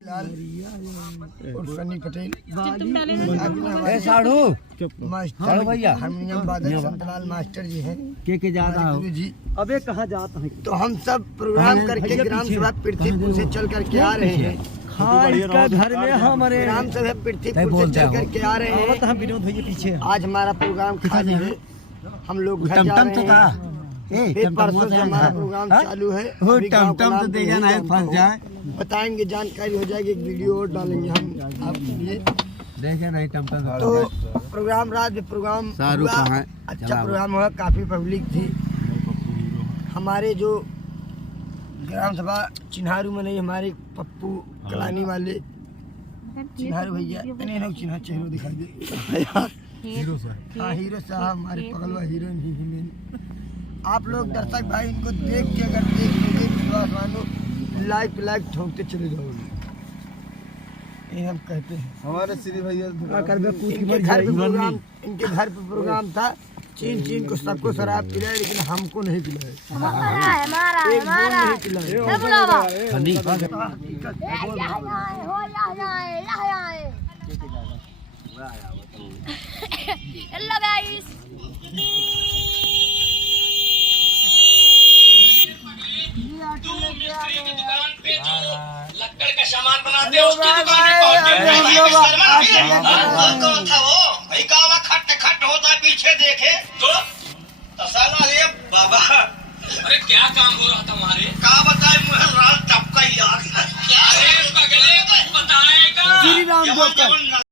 और सनी पटेल मास्टर भैया हारमोनियम वादक संतलाल मास्टर जी हैं के जाता हो जी। अबे कहाँ जाता है तो हम सब प्रोग्राम करके ग्राम सभा पृथ्वीपुर से चल करके आ रहे हैं। का घर में हमारे ग्राम सभा पृथ्वीपुर से चल करके आ रहे हैं। हम विनोद भैया पीछे आज हमारा प्रोग्राम खाली है, हम लोग घर जा रहे हैं। फिर परसों से हमारा प्रोग्राम चालू है। टमटम तो दे जाना है, फंस जाए बताएंगे, जानकारी हो जाएगी, एक वीडियो और डालेंगे हम आपके लिए। देखे नहीं टमटम तो प्रोग्राम रात में प्रोग्राम हुआ, अच्छा प्रोग्राम हुआ, काफी पब्लिक थी। हमारे जो ग्राम सभा चिन्हारू में नहीं, हमारे पप्पू कलानी वाले चिन्हारू भैया, इन्हें लोग चिन्हा चेहरा दिखाई दे हीरो साहब हमारे पगलवा हीरोइन ही मेन। आप लोग दर्शक भाई इनको देख के अगर देख लोगे विश्वास मानो लाइक ठोकते चले जाओगे, ये हम कहते हैं। हमारे श्री भैया इनके घर पे प्रोग्राम था, चीन को सबको शराब पिलाए, लेकिन हमको नहीं पिलाए, एक बोल नहीं पिलाए। लक्कड़ का सामान बनाते हो, उसकी दुकान पे पहुंच गए। भाई कावा खट खट होता पीछे देखे तो साला रे बाबा, अरे क्या काम हो रहा तुम्हारे? का बताए मुझे रात टपका ही आ गया। क्या रे पगले बताएगा?